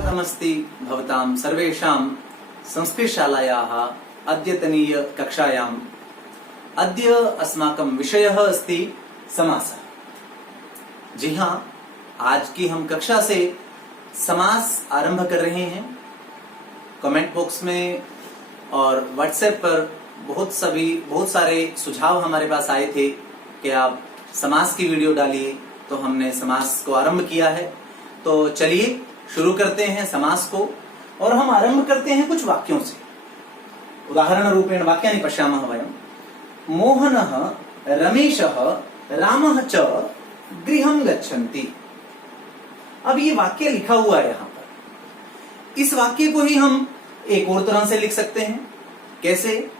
स्वागतमस्ति भवतां सर्वेषां संस्कृतशालायाः अद्यतनीय कक्षायाम्। अद्य अस्माकं विषयः अस्ति समासः। जी हाँ, आज की हम कक्षा से समास आरंभ कर रहे हैं। कमेंट बॉक्स में और व्हाट्सएप पर बहुत सारे सुझाव हमारे पास आए थे कि आप समास की वीडियो डालिए, तो हमने समास को आरंभ किया है। तो चलिए शुरू करते हैं समास को, और हम आरंभ करते हैं कुछ वाक्यों से। उदाहरण रूपेण वाक्यानि पश्यामः वयं। मोहनः रमेशः रामः च गृहं गच्छन्ति। अब ये वाक्य लिखा हुआ है यहाँ पर। इस वाक्य को ही हम एक और तरह से लिख सकते हैं। कैसे?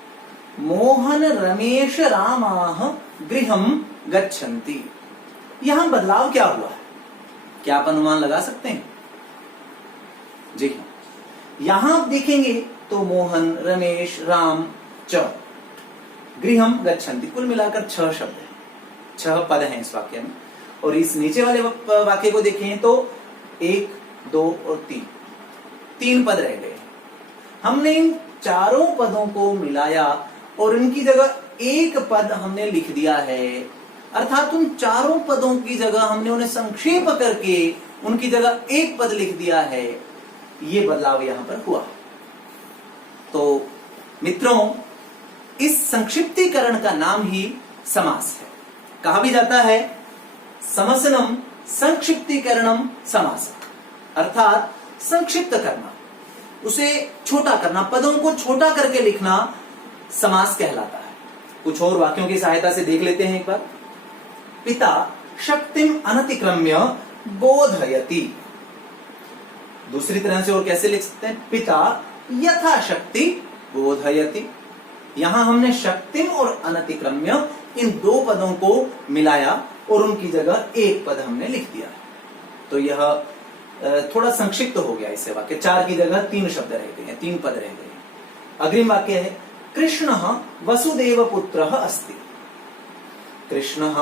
मोहन रमेश रामाः गृहं गच्छन्ति। यहां बदलाव क्या हुआ है? क्या आप अनुमान लगा सकते हैं? जी हाँ, यहां आप देखेंगे तो मोहन रमेश राम च गृहं गच्छन्ति, कुल मिलाकर 6 शब्द हैं, 6 पद हैं इस वाक्य में। और इस नीचे वाले वाक्य को देखें तो 1, 2 और 3 पद रह गए। हमने इन चारों पदों को मिलाया और इनकी जगह एक पद हमने लिख दिया है। अर्थात उन चारों पदों की जगह हमने उन्हें संक्षेप करके उनकी जगह एक पद लिख दिया है। ये बदलाव यहां पर हुआ। तो मित्रों, इस संक्षिप्तीकरण का नाम ही समास है। कहा भी जाता है समसनम संक्षिप्तीकरणम समास, अर्थात संक्षिप्त करना, उसे छोटा करना, पदों को छोटा करके लिखना समास कहलाता है। कुछ और वाक्यों की सहायता से देख लेते हैं एक बार। पिता शक्तिम अनतिक्रम्य बोधयति। दूसरी तरह से और कैसे लिख सकते हैं? पिता यथाशक्ति बोधयति। यहां हमने शक्तिम और अनतिक्रम्य इन 2 पदों को मिलाया और उनकी जगह एक पद हमने लिख दिया। तो यह थोड़ा संक्षिप्त हो गया इससे वाक्य। 4 की जगह 3 शब्द रह गए, 3 पद रह गए। अग्रिम वाक्य है कृष्णः वसुदेव पुत्रः अस्ति। कृष्णः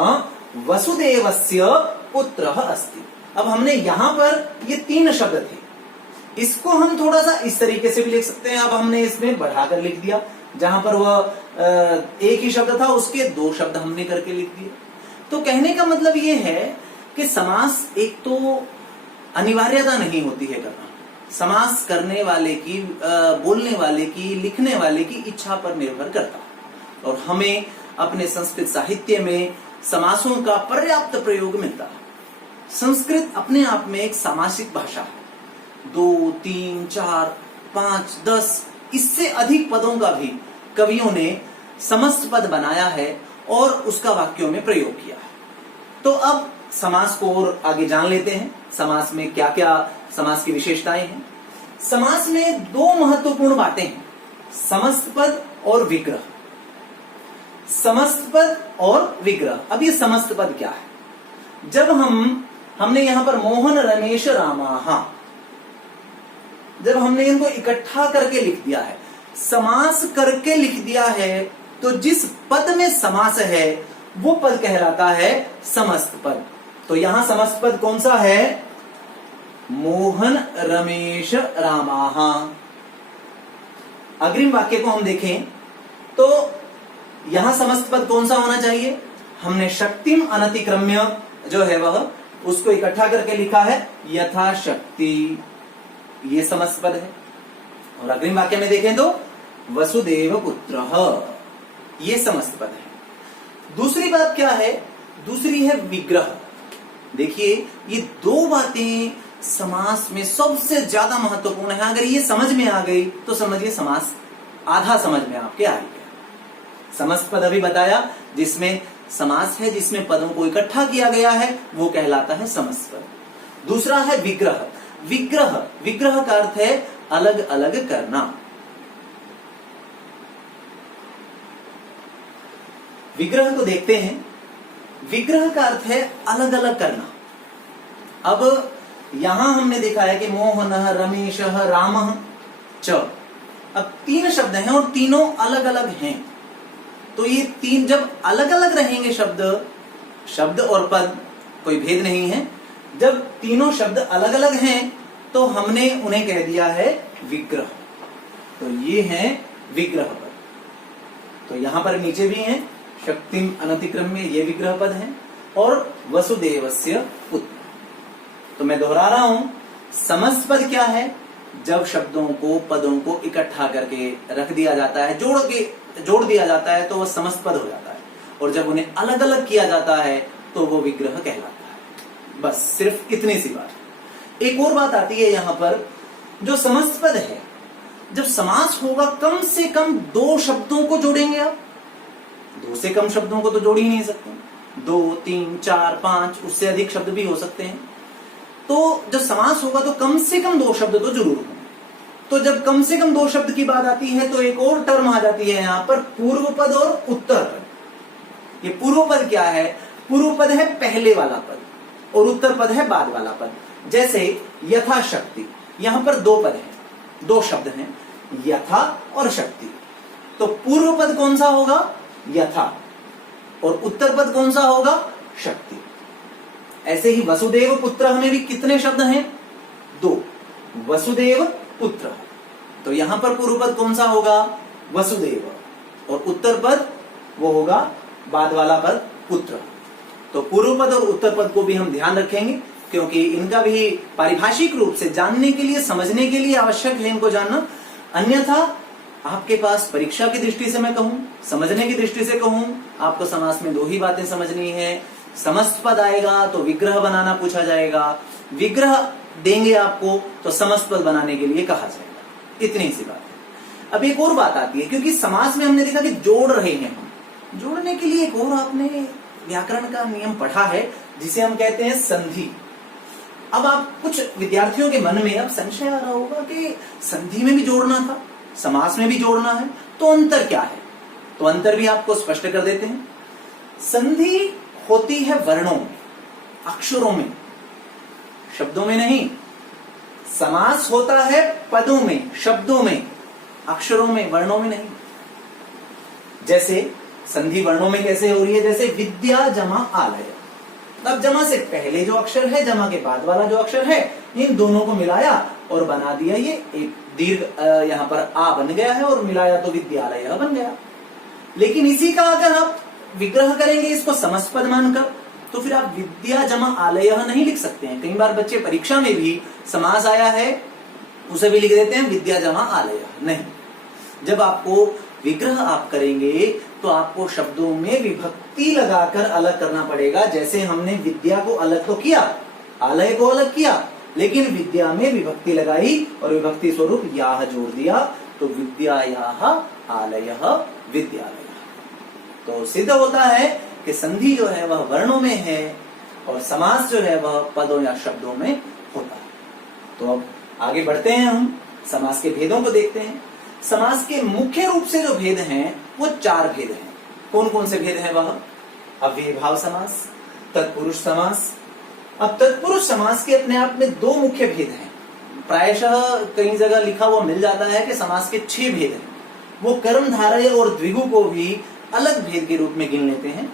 वसुदेवस्य पुत्रः अस्ति। अब हमने यहां पर ये 3 शब्द थे, इसको हम थोड़ा सा इस तरीके से भी लिख सकते हैं। अब हमने इसमें बढ़ाकर लिख दिया, जहां पर वह एक ही शब्द था उसके 2 शब्द हमने करके लिख दिए। तो कहने का मतलब ये है कि समास एक तो अनिवार्यता नहीं होती है करना। समास करने वाले की, बोलने वाले की, लिखने वाले की इच्छा पर निर्भर करता है। और हमें अपने संस्कृत साहित्य में समासों का पर्याप्त प्रयोग मिलता है। संस्कृत अपने आप में एक सामासिक भाषा है। 2, 3, 4, 5, 10 इससे अधिक पदों का भी कवियों ने समस्त पद बनाया है और उसका वाक्यों में प्रयोग किया है। तो अब समास को और आगे जान लेते हैं। समास में क्या क्या समास की विशेषताएं हैं। समास में 2 महत्वपूर्ण बातें हैं, समस्त पद और विग्रह। समस्त पद और विग्रह। अब ये समस्त पद क्या है? जब हमने यहां पर मोहन रमेश रामाः, जब हमने इनको इकट्ठा करके लिख दिया है, समास करके लिख दिया है, तो जिस पद में समास है वो पद कहलाता है समस्त पद। तो यहां समस्त पद कौन सा है? मोहन रमेश रामाः। अग्रिम वाक्य को हम देखें तो यहां समस्त पद कौन सा होना चाहिए? हमने शक्तिम अनतिक्रम्य जो है वह, उसको इकट्ठा करके लिखा है यथाशक्ति। ये समस्त पद है। और अग्रिम वाक्य में देखें तो वसुदेव पुत्रः, ये समस्त पद है। दूसरी बात क्या है? दूसरी है विग्रह। देखिए, ये 2 बातें समास में सबसे ज्यादा महत्वपूर्ण है। अगर ये समझ में आ गई तो समझिए समास आधा समझ में आपके आ गया। समस्त पद अभी बताया, जिसमें समास है, जिसमें पदों को इकट्ठा किया गया है, वो कहलाता है समस्त पद। दूसरा है विग्रह। विग्रह का अर्थ है अलग अलग करना। विग्रह को देखते हैं। विग्रह का अर्थ है अलग अलग करना। अब यहां हमने देखा है कि मोहनः रमेशः रामः च। अब 3 शब्द हैं और तीनों अलग अलग हैं। तो ये 3 जब अलग अलग रहेंगे, शब्द और पद कोई भेद नहीं है। जब तीनों शब्द अलग अलग हैं तो हमने उन्हें कह दिया है विग्रह। तो ये है विग्रह पद। तो यहां पर नीचे भी हैं, शक्तिम अनतिक्रम में ये विग्रह पद हैं, और वसुदेवस्य पुत्र। तो मैं दोहरा रहा हूं, समस्त पद क्या है? जब शब्दों को, पदों को इकट्ठा करके रख दिया जाता है, जोड़ दिया जाता है, तो वह समस्त पद हो जाता है। और जब उन्हें अलग अलग किया जाता है तो वो विग्रह कहलाता है। बस सिर्फ इतनी सी बात। एक और बात आती है यहां पर, जो समस्त पद है, जब समास होगा कम से कम 2 शब्दों को जोड़ेंगे आप। 2 से कम शब्दों को तो जोड़ ही नहीं सकते। 2, 3, 4, 5, उससे अधिक शब्द भी हो सकते हैं। तो जब समास होगा तो कम से कम 2 शब्द तो जरूर होंगे। तो जब कम से कम 2 शब्द की बात आती है तो एक और टर्म आ जाती है यहां पर, पूर्व पद और उत्तर पद। ये पूर्व पद क्या है? पूर्व पद है पहले वाला पद, और उत्तर पद है बाद वाला पद। जैसे यथाशक्ति, यहां पर 2 पद हैं, 2 शब्द हैं, यथा और शक्ति। तो पूर्व पद कौन सा होगा? यथा। और उत्तर पद कौन सा होगा? शक्ति। ऐसे ही वसुदेव पुत्र में भी कितने शब्द हैं? 2। वसुदेव पुत्र। तो यहां पर पूर्व पद कौन सा होगा? वसुदेव। और उत्तर पद वो होगा बाद वाला पद पुत्र। तो पूर्व पद और उत्तर पद को भी हम ध्यान रखेंगे, क्योंकि इनका भी पारिभाषिक रूप से जानने के लिए, समझने के लिए आवश्यक है इनको जानना। अन्यथा आपके पास परीक्षा की दृष्टि से मैं कहूं, समझने की दृष्टि से कहूं, आपको समास में 2 ही बातें समझनी है। समस्त पद आएगा तो विग्रह बनाना पूछा जाएगा, विग्रह देंगे आपको तो समस्त पद बनाने के लिए कहा जाएगा। इतनी सी बात है। अब एक और बात आती है, क्योंकि समास में हमने देखा कि जोड़ रहे हैं हम, जोड़ने के लिए एक और आपने व्याकरण का नियम पढ़ा है जिसे हम कहते हैं संधि। अब आप कुछ विद्यार्थियों के मन में अब संशय आ रहा होगा कि संधि में भी जोड़ना था, समास में भी जोड़ना है, तो अंतर क्या है? तो अंतर भी आपको स्पष्ट कर देते हैं। संधि होती है वर्णों में, अक्षरों में, शब्दों में नहीं। समास होता है पदों में, शब्दों में, अक्षरों में, वर्णों में नहीं। जैसे संधि वर्णों में कैसे हो रही है? जैसे विद्या जमा आलय। अब जमा से पहले जो अक्षर है, जमा के बाद वाला जो अक्षर है, इन दोनों को मिलाया और बना दिया ये एक दीर्घ, यहां पर आ बन गया है, और मिलाया तो विद्यालय बन गया। लेकिन इसी का अगर आप विग्रह करेंगे इसको समस्त पद मानकर, तो फिर आप विद्या जमा आलय नहीं लिख सकते हैं। कई बार बच्चे परीक्षा में भी समास आया है उसे भी लिख देते हैं विद्या जमा आलय। नहीं, जब आपको विग्रह आप करेंगे तो आपको शब्दों में विभक्ति लगाकर अलग करना पड़ेगा। जैसे हमने विद्या को अलग तो किया, आलय को अलग किया, लेकिन विद्या में विभक्ति लगाई और विभक्ति स्वरूप याह जोड़ दिया, तो विद्यायाः आलयः विद्यालय। तो सिद्ध होता है कि संधि जो है वह वर्णों में है और समास जो है वह पदों या शब्दों में होता है। तो अब आगे बढ़ते हैं, हम समास के भेदों को देखते हैं। समास के मुख्य रूप से जो भेद हैं वो 4 भेद हैं। कौन कौन से भेद हैं वह? अव्ययीभाव समास, तत्पुरुष समास। अब तत्पुरुष समास के अपने आप में 2 मुख्य भेद हैं। प्रायशः कई जगह लिखा हुआ मिल जाता है कि समास के 6 भेद हैं। वो कर्मधारय और द्विगु को भी अलग भेद के रूप में गिन लेते हैं।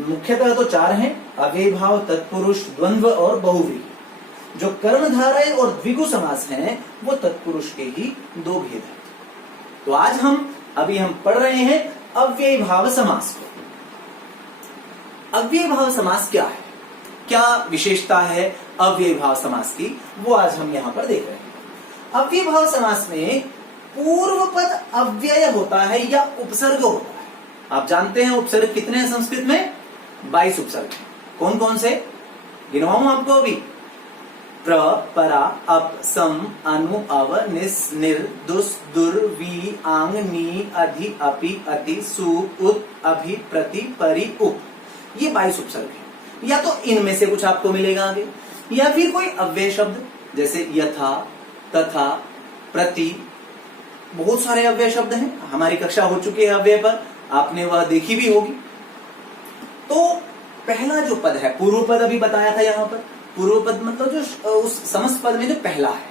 मुख्यतः तो 4 हैं, अव्ययीभाव, तत्पुरुष, द्वंद्व और बहुव्रीहि। जो कर्मधारय और द्विगु समास हैं वो तत्पुरुष के ही 2 भेद हैं। तो आज हम पढ़ रहे हैं अव्ययीभाव समास को। अव्ययीभाव समास क्या है, क्या विशेषता है अव्ययीभाव समास की, वो आज हम यहां पर देख रहे हैं। अव्ययीभाव समास में पूर्व पद अव्यय होता है या उपसर्ग होता है। आप जानते हैं उपसर्ग कितने हैं संस्कृत में? 22 उपसर्ग। कौन कौन से गिनवाऊं आपको अभी? प्र, परा, अप, सम, अनु, अव, निस, निर, दुस, दुर, वी, आंग, नी, अधि, अपि, अति, सु, उत, अभि, प्रति, परि, उप। ये 22 उपसर्ग हैं। या तो इनमें से कुछ आपको मिलेगा आगे, या फिर कोई अव्यय शब्द जैसे यथा, तथा, प्रति। बहुत सारे अव्यय शब्द हैं, हमारी कक्षा हो चुकी है अव्यय पर, आपने वह देखी भी होगी। तो पहला जो पद है, पूर्व पद अभी बताया था यहां पर। पूर्व पद मतलब जो उस समस्त पद में जो पहला है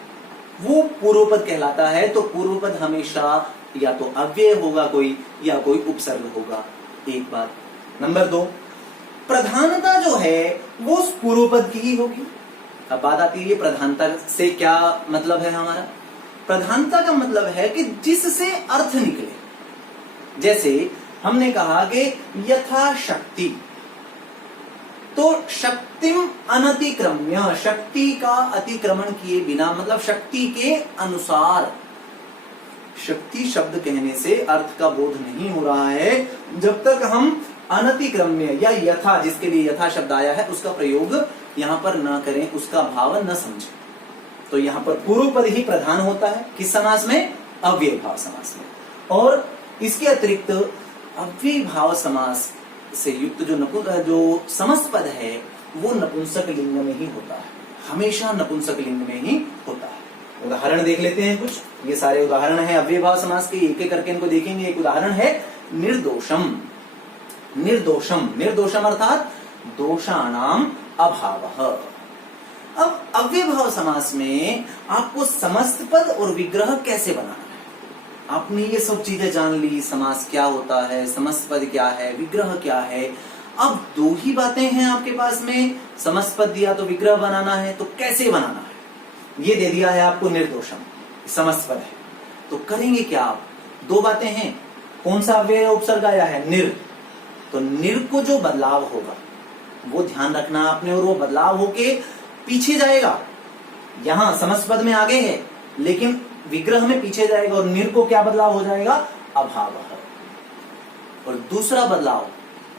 वो पूर्व पद कहलाता है। तो पूर्व पद हमेशा या तो अव्यय होगा कोई, या कोई उपसर्ग होगा। एक बात। नंबर 2, प्रधानता जो है वो उस पूर्व पद की ही होगी। अब बात आती है प्रधानता से क्या मतलब है हमारा। प्रधानता का मतलब है कि जिससे अर्थ निकले। जैसे हमने कहा कि यथाशक्ति, तो शक्तिम अनतिक्रम्य, शक्ति का अतिक्रमण किए बिना, मतलब शक्ति के अनुसार। शक्ति शब्द कहने से अर्थ का बोध नहीं हो रहा है जब तक हम अनतिक्रम्य या यथा, जिसके लिए यथा शब्द आया है, उसका प्रयोग यहां पर न करें, उसका भाव न समझें। तो यहां पर पूर्व पद ही प्रधान होता है किस समास में? अव्यय भाव समास में। और इसके अतिरिक्त अव्यय भाव समास से युक्त जो समस्त पद है वो नपुंसक लिंग में ही होता है, हमेशा नपुंसक लिंग में ही होता है। उदाहरण देख लेते हैं कुछ। ये सारे उदाहरण हैं अव्यय भाव समास के, एक एक करके इनको देखेंगे। एक उदाहरण है निर्दोषम। निर्दोषम, निर्दोषम अर्थात दोषाणाम अभावः। अब अव्यय भाव समास में आपको समस्त पद और विग्रह कैसे बनाना है। आपने ये सब चीजें जान ली, समास क्या होता है, समस्त पद क्या है, विग्रह क्या है। अब दो ही बातें हैं आपके पास में, समस्त पद दिया तो विग्रह बनाना है, तो कैसे बनाना है। ये दे दिया है आपको निर्दोषम, समस्त पद है, तो करेंगे क्या आप? दो बातें हैं। कौन सा अव्यय उपसर्ग आया है? निर। तो निर को जो बदलाव होगा वो ध्यान रखना आपने, और वो बदलाव होके पीछे जाएगा। यहां समस्त पद में आगे है लेकिन विग्रह में पीछे जाएगा, और निर को क्या बदलाव हो जाएगा? अभावः। और दूसरा बदलाव,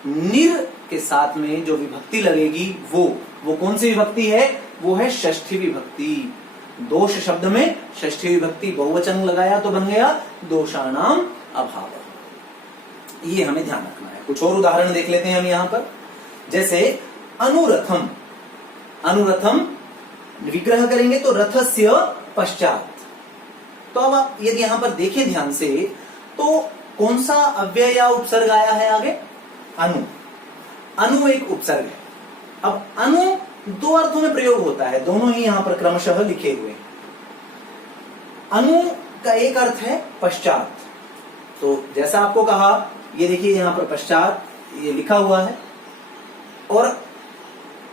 निर के साथ में जो विभक्ति लगेगी वो कौन सी विभक्ति है? वो है षष्ठी विभक्ति। दोष शब्द में षष्ठी विभक्ति बहुवचन लगाया तो बन गया दोषाणाम अभावः। ये हमें ध्यान रखना है। कुछ और उदाहरण देख लेते हैं हम यहां पर। जैसे अनुरथम, अनुरथम विग्रह करेंगे तो रथस्य पश्चात। तो अब आप यदि यहां पर देखें ध्यान से, तो कौन सा अव्यय या उपसर्ग आया है आगे? अनु। अनु एक उपसर्ग है। अब अनु दो अर्थों में प्रयोग होता है, दोनों ही यहां पर क्रमशः लिखे हुए हैं। अनु का एक अर्थ है पश्चात, तो जैसा आपको कहा, ये देखिए यहां पर पश्चात ये लिखा हुआ है, और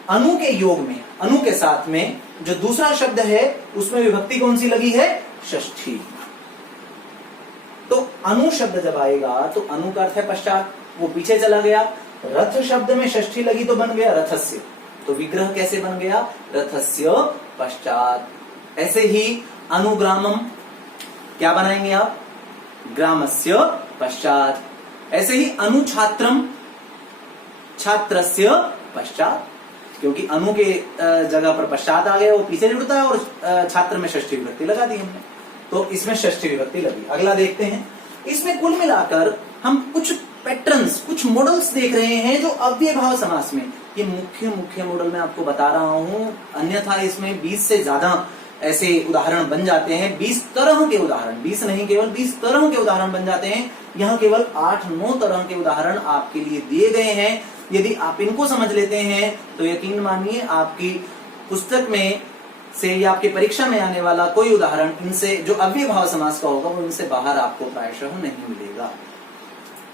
अनु के योग में, अनु के साथ में जो दूसरा शब्द है उसमें विभक्ति कौन सी लगी है? षष्ठी। तो अनु शब्द जब आएगा तो अनु का अर्थ है पश्चात, वो पीछे चला गया। रथ शब्द में षष्ठी लगी तो बन गया रथस्य। तो विग्रह कैसे बन गया? रथस्य पश्चात। ऐसे ही अनुग्रामम क्या बनाएंगे आप? ग्रामस्य पश्चात। ऐसे ही अनुछात्रम, छात्रस्य पश्चात, क्योंकि अनु के जगह पर पश्चात आ गया, वो पीछे जुड़ता है, और छात्र में षष्ठी विभक्ति लगा दी हमने, तो इसमें षष्ठी विभक्ति लगी। अगला देखते हैं। इसमें कुल मिलाकर हम कुछ पैटर्न्स, कुछ मॉडल्स देख रहे हैं जो अव्यय भाव समास में, ये मुख्य मॉडल मैं आपको बता रहा हूं, अन्यथा इसमें 20 से ज्यादा ऐसे उदाहरण बन जाते हैं। 20 तरह के उदाहरण, 20 नहीं केवल 20 तरह के उदाहरण बन जाते हैं। यहाँ केवल 8-9 तरह के उदाहरण आपके लिए दिए गए हैं। यदि आप इनको समझ लेते हैं तो यकीन मानिए आपकी पुस्तक में से या आपकी परीक्षा में आने वाला कोई उदाहरण इनसे, जो अव्यय भाव समास का होगा, वो इनसे बाहर आपको प्रायशः नहीं मिलेगा।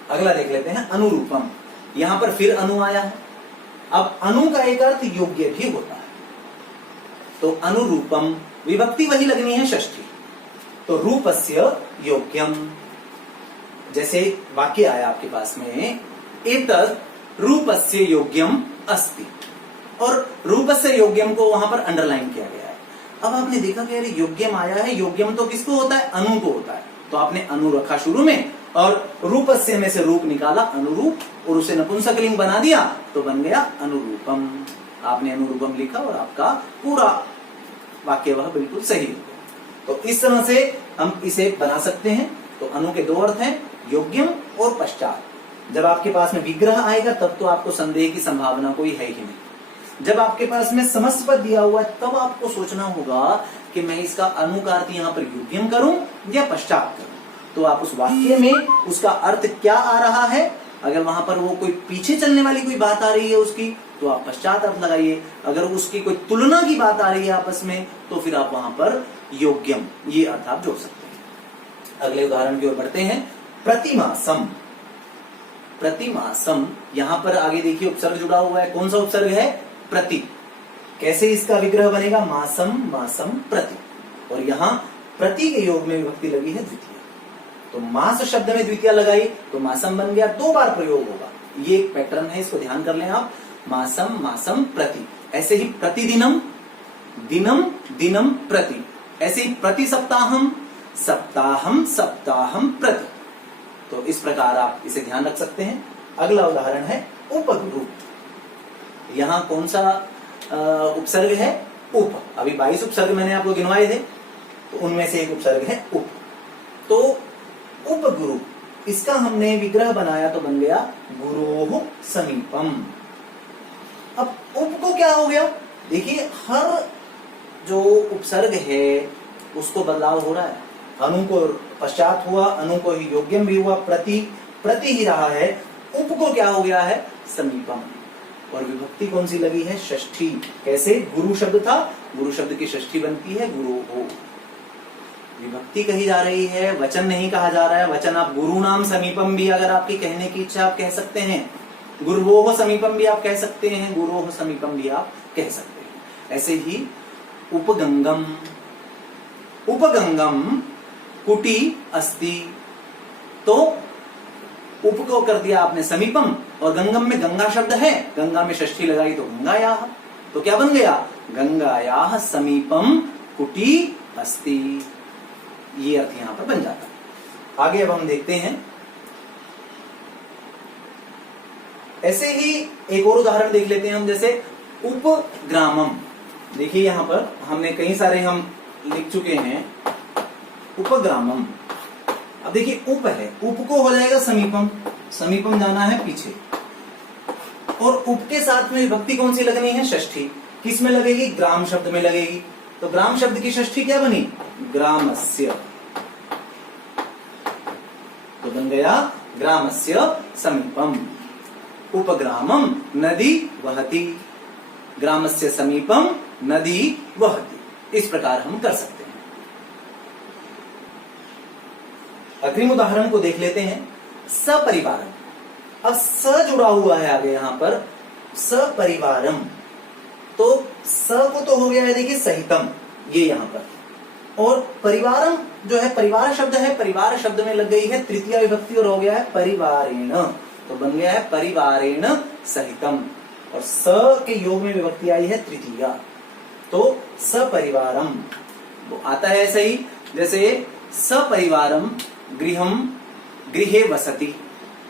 अगला देख लेते हैं अनुरूपम। यहां पर फिर अनु आया है। अब अनु का एक अर्थ योग्य भी होता है, तो अनुरूपम, विभक्ति वही लगनी है षष्ठी, तो रूपस्य योग्यम। जैसे वाक्य आया आपके पास में, एतत् रूपस्य योग्यम अस्ति, और रूपस्य योग्यम को वहां पर अंडरलाइन किया गया है। अब आपने देखा कि अरे योग्यम आया है, योग्यम तो किसको होता है? अनु को होता है, तो आपने अनु रखा शुरू में, और रूपस्य में से रूप निकाला अनुरूप, और उसे नपुंसकलिंग बना दिया, तो बन गया अनुरूपम। आपने अनुरूपम लिखा और आपका पूरा वाक्य वह बिल्कुल सही हो। तो इस तरह से हम इसे बना सकते हैं। तो अनु के दो अर्थ हैं, योग्यम और पश्चात। जब आपके पास में विग्रह आएगा तब तो आपको संदेह की संभावना कोई है ही नहीं। जब आपके पास में समस्त पद दिया हुआ है तब आपको सोचना होगा कि मैं इसका अनु का अर्थ यहाँ पर योग्यम करूं या पश्चात करूं। तो आप उस वाक्य में उसका अर्थ क्या आ रहा है, अगर वहां पर वो कोई पीछे चलने वाली कोई बात आ रही है उसकी, तो आप पश्चात अर्थ लगाइए। अगर उसकी कोई तुलना की बात आ रही है आपस में, तो फिर आप वहां पर योग्यम, ये अर्थ आप जोड़ सकते हैं। अगले उदाहरण की ओर बढ़ते हैं। प्रतिमासम। प्रतिमासम, यहां पर आगे देखिए उपसर्ग जुड़ा हुआ है। कौन सा उपसर्ग है? प्रति। कैसे इसका विग्रह बनेगा? मासम मासम प्रति, और यहां प्रति के योग में विभक्ति लगी है द्वितीय, तो मास शब्द में द्वितीय लगाई तो मासम बन गया, 2 बार प्रयोग होगा। ये एक पैटर्न है, इसको ध्यान कर लें आप। मासम मासम प्रति, ऐसे ही प्रतिदिनम दिनम दिनम प्रति, ऐसे ही प्रति सप्ताहम सप्ताहम सप्ताहम प्रति। तो इस प्रकार आप इसे ध्यान रख सकते हैं। अगला उदाहरण है उपगुरु। यहां कौन सा उपसर्ग है? उप। अभी 22 उपसर्ग मैंने आपको गिनवाए थे, तो उनमें से एक उपसर्ग है उप। तो उपगुरु, इसका हमने विग्रह बनाया तो बन गया गुरोः समीपम। अब उप को क्या हो गया? देखिए, हर जो उपसर्ग है उसको बदलाव हो रहा है। अनु को पश्चात हुआ, अनु को ही योग्यम भी हुआ, प्रति प्रति ही रहा है। उप को क्या हो गया है? समीपम। और विभक्ति कौन सी लगी है? षष्ठी। कैसे? गुरु शब्द था, गुरु शब्द की षष्ठी बनती है गुरोः। विभक्ति कही जा रही है, वचन नहीं कहा जा रहा है। वचन आप गुरु नाम समीपम भी अगर आपकी कहने की इच्छा आप कह सकते हैं, गुरुवोः समीपम भी आप कह सकते हैं, गुरोः समीपम भी आप कह सकते हैं। ऐसे ही उपगंगम, उपगंगम कुटी अस्ति, तो उप को कर दिया आपने समीपम, और गंगम में गंगा शब्द है, गंगा में षष्ठी लगाई तो गंगायाः, तो क्या बन गया? गंगायाः समीपम कुटी अस्ति। ये अर्थ यहां पर बन जाता है। आगे अब हम देखते हैं, ऐसे ही एक और उदाहरण देख लेते हैं हम, जैसे उपग्रामम। देखिए यहां पर हमने कई सारे हम लिख चुके हैं उपग्रामम। अब देखिए उप है, उप को हो जाएगा समीपम, समीपम जाना है पीछे, और उप के साथ में विभक्ति कौन सी लगनी है? षष्ठी। किस में लगेगी? ग्राम शब्द में लगेगी। तो ग्राम शब्द की षष्ठी क्या बनी? ग्रामस्य। तो बन गया ग्रामस्य समीपम। उपग्रामम नदी वहति, ग्रामस्य समीपम नदी वहति। इस प्रकार हम कर सकते हैं। अग्रिम उदाहरण को देख लेते हैं, सपरिवारम। अब स जुड़ा हुआ है आगे यहां पर, सपरिवारम। तो स को तो हो गया है देखिए सहितम, ये यहां पर, और परिवारम जो है परिवार शब्द है, परिवार शब्द में लग गई है तृतीय विभक्ति और हो गया है परिवारेण, तो बन गया है परिवारेण सहितम, और स के योग में विभक्ति आई है तृतीया, तो सपरिवारम। वो आता है ऐसे ही, जैसे सपरिवारम गृहम गृहे वसति,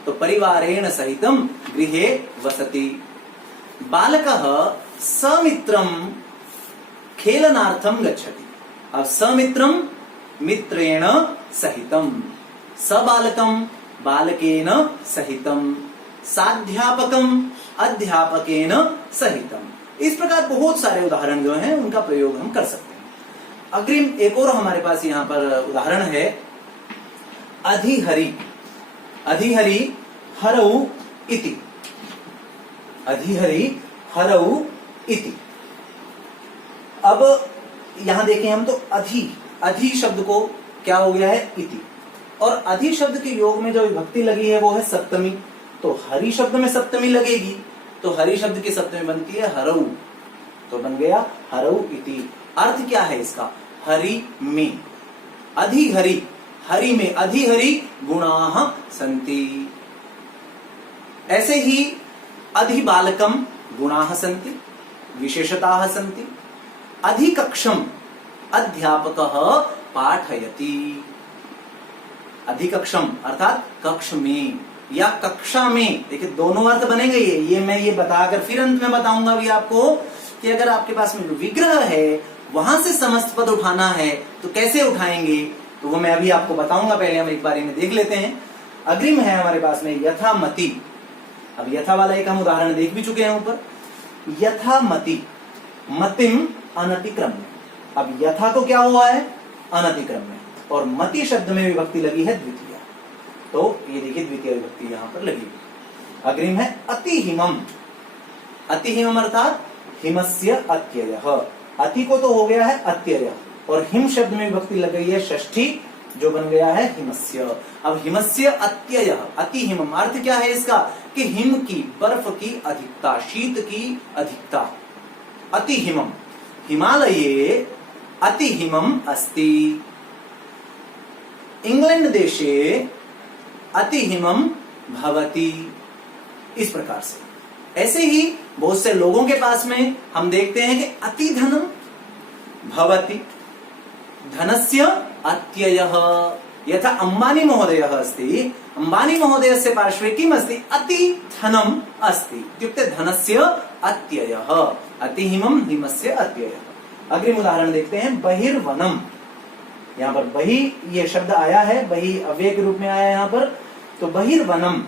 तो परिवारेण सहितम गृहे वसति। बालकः समित्रम खेलनार्थम गच्छति। अब समित्रम मित्रेण सहितम, सबालकम बालकेन सहितम, साध्यापकम अध्यापकेन सहितम। इस प्रकार बहुत सारे उदाहरण जो हैं उनका प्रयोग हम कर सकते हैं। अग्रिम एक और हमारे पास यहाँ पर उदाहरण है अधिहरि। अधिहरि हरौ इति, अधिहरि हरौ इति। अब यहां देखें हम, तो अधि, अधि शब्द को क्या हो गया है? इति, और अधि शब्द के योग में जो विभक्ति लगी है वो है सप्तमी, तो हरि शब्द में सप्तमी लगेगी, तो हरि शब्द की सप्तमी बनती है हरौ, तो बन गया हरौ इति। अर्थ क्या है इसका? हरि में, अधिहरि, हरि में अधिहरि गुणाः सन्ति। ऐसे ही अधिबालकम गुणाः सन्ति विशेषताः सन्ति। अधिकक्षम अध्यापकः पाठयति। अधिकक्षम अर्थात कक्ष में या कक्षा में, देखिए दोनों अर्थ बनेंगे। ये मैं ये बताकर फिर अंत में बताऊंगा भी आपको कि अगर आपके पास में विग्रह है वहां से समस्त पद उठाना है तो कैसे उठाएंगे, तो वो मैं अभी आपको बताऊंगा। पहले हम एक बार इन्हें देख लेते हैं। अग्रिम है हमारे पास में यथामति। अब यथा वाला एक हम उदाहरण देख भी चुके हैं ऊपर। यथामति, मतिम अनतिक्रम। अब यथा को क्या हुआ है? अनतिक्रम में, और मति शब्द में विभक्ति लगी है द्वितीय, तो ये देखिए द्वितीय विभक्ति यहां पर लगी। अग्रिम है अतिहिमम। अतिहिमम अर्थात हिमस्य अत्ययः। अति को तो हो गया है अत्यय, और हिम शब्द में विभक्ति लग गई है षष्ठी, जो बन गया है हिमस्य। अब हिमस्य अत्ययः, अतिहिमम अर्थ क्या है इसका? कि हिम की, बर्फ की अधिकता, शीत की अधिकता। अतिहिमम, हिमालये अतिहिमम अस्ति, इंग्लैंड देशे अतिहिमम भवति। इस प्रकार से ऐसे ही बहुत से लोगों के पास में हम देखते हैं कि अति धनम भवति, धनस्य अत्ययः, यथा अंबानी महोदयः अस्ति, अंबानी महोदयस्य पार्श्वे किम् अस्ति, अति धनम अस्ति इत्युक्ते धनस्य अत्ययः, अतिहिमम हिमस्य अत्ययः। अग्रिम उदाहरण देखते हैं, बहिर्वनम। यहाँ पर बहि ये शब्द आया है, बहि अव्यय के रूप में आया है यहाँ पर, तो बहिर्वनम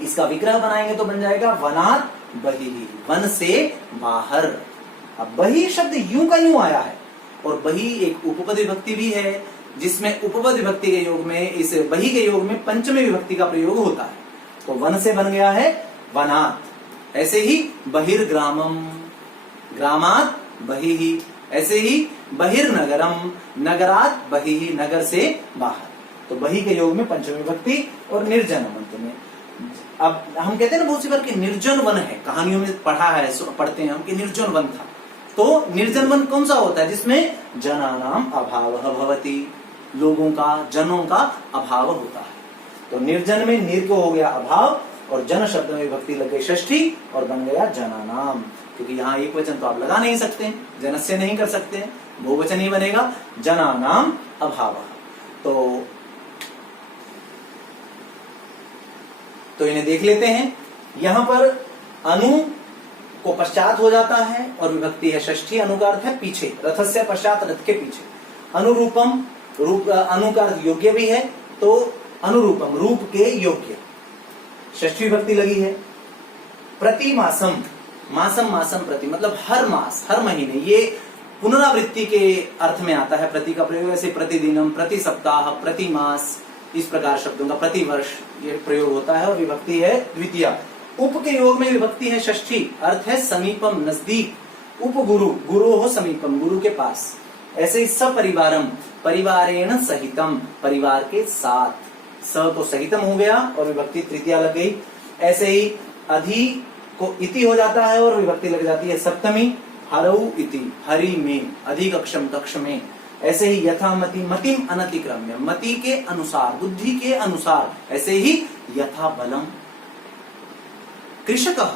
इसका विग्रह बनाएंगे तो बन जाएगा वनात् बहिः, वन से बाहर। अब बहि शब्द यूं का यूं आया है और बहि एक उपपद विभक्ति भी है, जिसमें उपपद विभक्ति के योग में, इस बहि के योग में पंचमी विभक्ति का प्रयोग होता है, तो वन से बन गया है वनात्। ऐसे ही बहिर्ग्रामम, ग्रामात् बहिः, ऐसे ही बहिर्नगरम, नगरात् बहिः, नगर से बाहर। तो बहि के योग में पंचमी विभक्ति और निर्जनम अंत में। अब हम कहते हैं ना बहुत सी बार कि निर्जन वन है, कहानियों में पढ़ा है, पढ़ते हैं हम कि निर्जन वन था। तो निर्जन वन कौन सा होता है, जिसमें जनानाम अभावः भवति, लोगों का, जनों का अभाव होता है। तो निर्जन में निर को हो गया अभाव और जन शब्द में विभक्ति लग गई षष्ठी और बन गया जनानाम, क्योंकि यहाँ एक वचन तो आप लगा नहीं सकते, जनस्य नहीं कर सकते, बहुवचन ही बनेगा, जनानाम अभावः। तो इन्हें देख लेते हैं। यहां पर अनु को पश्चात हो जाता है और विभक्ति है षष्ठी, अनु का अर्थ है पीछे, रथस्य पश्चात, रथ के पीछे। अनुरूपम, रूप अनु का अर्थ योग्य भी है, तो अनुरूपम रूप के योग्य, षष्ठी विभक्ति लगी है। प्रतिमासम, मासम मासम प्रति मतलब हर मास, हर महीने, ये पुनरावृत्ति के अर्थ में आता है प्रति का प्रयोग। ऐसे प्रतिदिनम, प्रति सप्ताह, प्रति मास, इस प्रकार शब्दों का प्रति वर्ष ये प्रयोग होता है और विभक्ति है द्वितीय। उप के योग में विभक्ति है षष्ठी, अर्थ है समीपम, नजदीक। उपगुरु, गुरु हो समीपम, गुरु के पास। ऐसे ही सपरिवारम, परिवारेण सहितम, परिवार के साथ, स तो सहितम हो गया और विभक्ति तृतीय लग गई। ऐसे ही अधि को इति हो जाता है और विभक्ति लग जाती है सप्तमी, हरऊ इति, हरि में, अधिकक्षम, कक्ष में। ऐसे ही यथामति, मतिम अनतिक्रम्य, मति के अनुसार, बुद्धि के अनुसार। ऐसे ही यथा बलम, कृषकः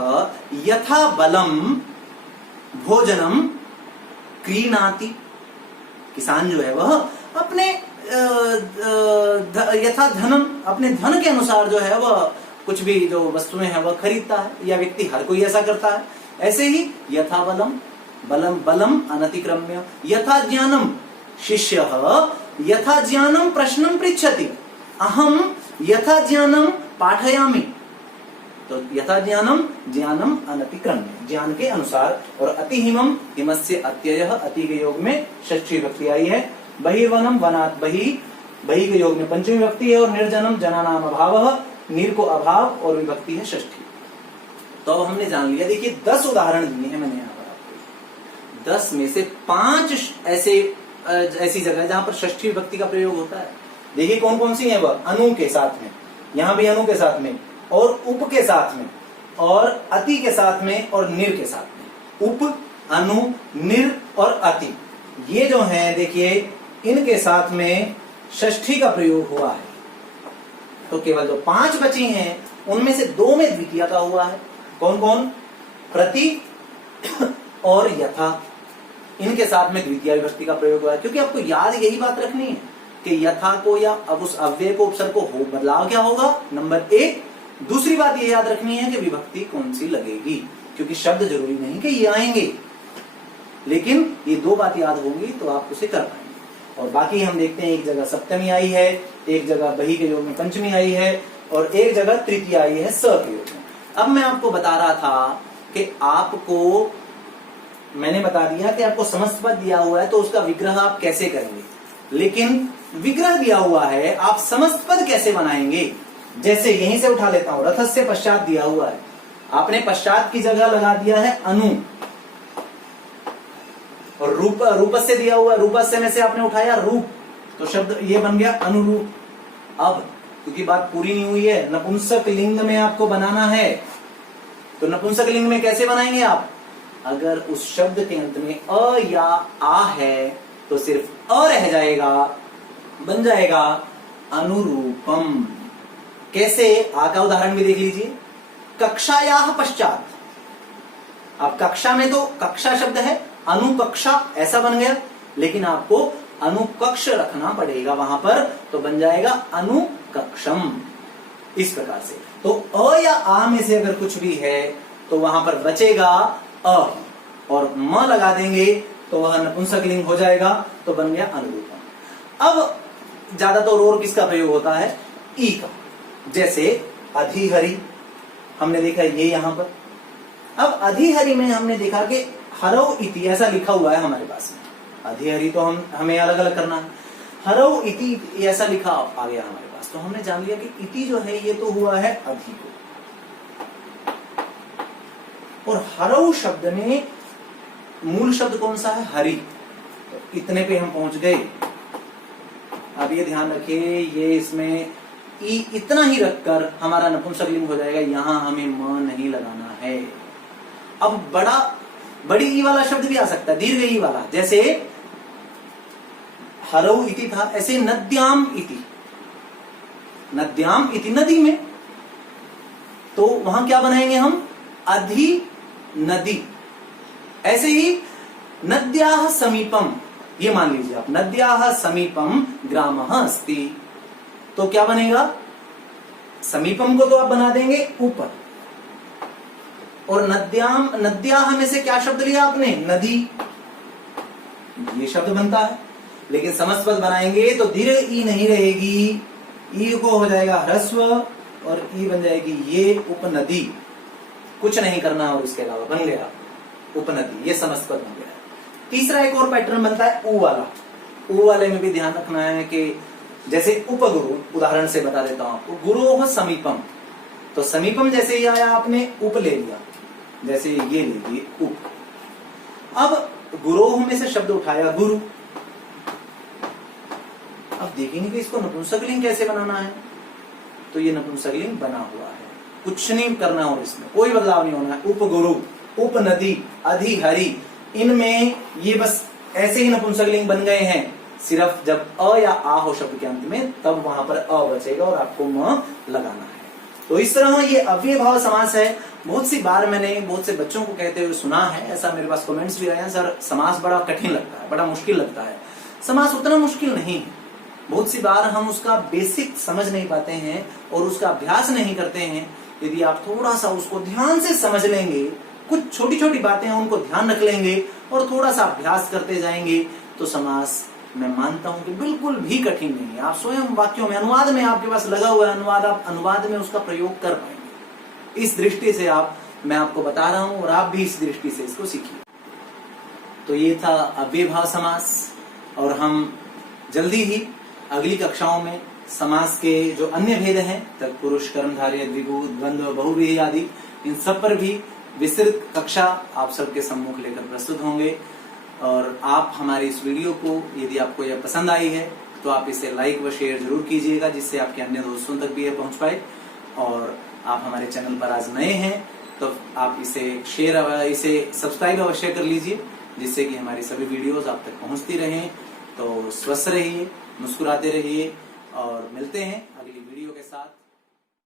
यथा बलम भोजनम क्रीणाति, किसान जो है वह अपने यथा धनम, अपने धन के अनुसार जो है वह कुछ भी जो वस्तुएं हैं वह खरीदता है, या व्यक्ति हर कोई ऐसा करता है। ऐसे ही यथा बलम, बलम बलम अनतिक्रम्य, यथा ज्ञानम, शिष्यः यथा ज्ञानम प्रश्नं पृच्छति, अहम यथा ज्ञानम पाठयामि। तो यथा ज्ञानम, ज्ञानम अनतिक्रम्य, ज्ञान के अनुसार। और अतिहिमम, हिमस्य अत्ययः, अति के योग में षष्ठी विभक्ति आई है। बहिर्वनम, वनात् बहिः, बहिः के योग में पंचमी विभक्ति है। और निर्जनम, जनानाम अभावः, नीर को अभाव और विभक्ति है षष्ठी। तो हमने जान लिया। देखिए 10 उदाहरण दिए हैं मैंने यहाँ पर आपको, 10 में से 5 ऐसी जगह जहां पर षष्ठी विभक्ति का प्रयोग होता है। देखिए कौन कौन सी है वह, अनु के साथ में, यहाँ भी अनु के साथ में, और उप के साथ में, और अति के साथ में, और निर के साथ में। उप, अनु, निर और अति, ये जो हैं देखिए इनके साथ में षष्ठी का प्रयोग हुआ है। तो केवल जो 5 बची हैं उनमें से 2 में द्वितीय का हुआ है। कौन कौन, प्रति और यथा, इनके साथ में द्वितीय विभक्ति का प्रयोग हुआ है। क्योंकि आपको याद यही बात रखनी है कि यथा को या अब उस अव्यय को, उपसर्ग को हो, बदलाव क्या होगा, नंबर 1। दूसरी बात ये याद रखनी है कि विभक्ति कौन सी लगेगी, क्योंकि शब्द जरूरी नहीं कि ये आएंगे, लेकिन ये 2 बात याद होंगी तो आप उसे कर पाएंगे। और बाकी हम देखते हैं, एक जगह सप्तमी आई है, एक जगह बही के योग में पंचमी आई है, और एक जगह तृतीय आई है स के योग में। अब मैं आपको बता रहा था कि आपको, मैंने बता दिया कि आपको समस्त पद दिया हुआ है तो उसका विग्रह आप कैसे करेंगे, लेकिन विग्रह दिया हुआ है, आप समस्त पद कैसे बनाएंगे। जैसे यहीं से उठा लेता हूं, रथस्य पश्चात दिया हुआ है, आपने पश्चात की जगह लगा दिया है अनु, और रूप, रूपस्य दिया हुआ है, रूपस्य में से आपने उठाया रूप, तो शब्द ये बन गया अनुरूप। अब क्योंकि बात पूरी नहीं हुई है, नपुंसक लिंग में आपको बनाना है, तो नपुंसक लिंग में कैसे बनाएंगे आप, अगर उस शब्द के अंत में अ या आ है तो सिर्फ अ रह जाएगा, बन जाएगा अनुरूपम। कैसे? आ का उदाहरण भी देख लीजिए, कक्षायाः पश्चात। अब कक्षा में तो कक्षा शब्द है, अनुकक्षा ऐसा बन गया, लेकिन आपको अनुकक्ष रखना पड़ेगा वहां पर, तो बन जाएगा अनुकक्षम। इस प्रकार से तो अ या आ में से अगर कुछ भी है तो वहां पर बचेगा अ, और म लगा देंगे तो वह नपुंसकलिंग हो जाएगा, तो बन गया अनुरूपम। अब ज्यादातर और किसका प्रयोग होता है? ई का। जैसे अधिहरि हमने देखा ये यहां पर। अब अधिहरि में हमने देखा कि हरौ इति ऐसा लिखा हुआ है हमारे पास में। अधिहरि तो हमें अलग अलग करना है, हरौ इति ऐसा लिखा आ गया हमारे पास, तो हमने जान लिया कि इति जो है ये तो हुआ है अधि को, और हरौ शब्द में मूल शब्द कौन सा है? हरि। तो इतने पे हम पहुंच गए। अब ये ध्यान रखिए, ये इसमें ई इतना ही रखकर हमारा नपुंसकलिंग हो जाएगा, यहां हमें म नहीं लगाना है। अब बड़ी ई वाला शब्द भी आ सकता है, दीर्घ ई वाला, जैसे हरौ इति था, ऐसे नद्याम इति। नद्याम इति नदी में, तो वहां क्या बनाएंगे हम? अधि नदी। ऐसे ही नद्याः समीपम, ये मान लीजिए आप, नद्याः समीपम ग्रामः अस्ति, तो क्या बनेगा? समीपम को तो आप बना देंगे ऊपर, और नद्याः में से क्या शब्द लिया आपने? नदी। ये शब्द बनता है, लेकिन समस्त पद बनाएंगे तो दीर्घ ई नहीं रहेगी, ई को हो जाएगा ह्रस्व और ई बन जाएगी ये उपनदी। कुछ नहीं करना और इसके अलावा बन गया उपनदी, ये समस्त पद बन गया। तीसरा एक और पैटर्न बनता है ऊ वाला। ऊ वाले में भी ध्यान रखना है कि जैसे उपगुरु, उदाहरण से बता देता हूं आपको, गुरोः समीपम, तो समीपम जैसे ही आया आपने उप ले लिया, जैसे ये ले लिए उप। अब गुरोह में से शब्द उठाया गुरु। अब देखेंगे कि इसको नपुंसकलिंग कैसे बनाना है, तो ये नपुंसकलिंग बना हुआ है, कुछ नहीं करना और इसमें कोई बदलाव नहीं होना है। उपगुरु, उपनदी, अधिहरि, इनमें ये बस ऐसे ही नपुंसकलिंग बन गए हैं, सिर्फ जब अ या आ हो शब्द के अंत में तब वहां पर अ बचेगा और आपको म लगाना है। तो इस तरह ये अव्यय भाव समास है। बहुत सी बार मैंने बहुत से बच्चों को कहते हुए सुना है, ऐसा मेरे पास कमेंट्स भी आए हैं, सर समास बड़ा कठिन लगता है, बड़ा मुश्किल लगता है। समास उतना मुश्किल नहीं है, बहुत सी बार हम उसका बेसिक समझ नहीं पाते हैं और उसका अभ्यास नहीं करते हैं। यदि आप थोड़ा सा उसको ध्यान से समझ लेंगे, कुछ छोटी छोटी बातें हैं उनको ध्यान रख लेंगे और थोड़ा सा अभ्यास करते जाएंगे, तो समास मैं मानता हूं कि बिल्कुल भी कठिन नहीं है। आप स्वयं वाक्यों में, अनुवाद में आपके पास लगा हुआ है अनुवाद, आप अनुवाद में उसका प्रयोग कर पाएंगे। इस दृष्टि से मैं आपको बता रहा हूं और आप भी इस दृष्टि से इसको सीखिए। तो ये था अव्यय भाव समास, और हम जल्दी ही अगली कक्षाओं में समास के जो अन्य भेद हैं, तत्पुरुष, कर्मधारय, द्विगु, द्वंद्व, बहुव्रीहि आदि, इन सब पर भी विस्तृत कक्षा आप सबके सम्मुख लेकर प्रस्तुत होंगे। और आप हमारे इस वीडियो को, यदि आपको यह पसंद आई है तो आप इसे लाइक व शेयर जरूर कीजिएगा, जिससे आपके अन्य दोस्तों तक भी यह पहुंच पाए। और आप हमारे चैनल पर आज नए हैं तो आप इसे सब्सक्राइब अवश्य कर लीजिए, जिससे कि हमारी सभी वीडियोस आप तक पहुंचती रहें। तो स्वस्थ रहिए, मुस्कुराते रहिए और मिलते हैं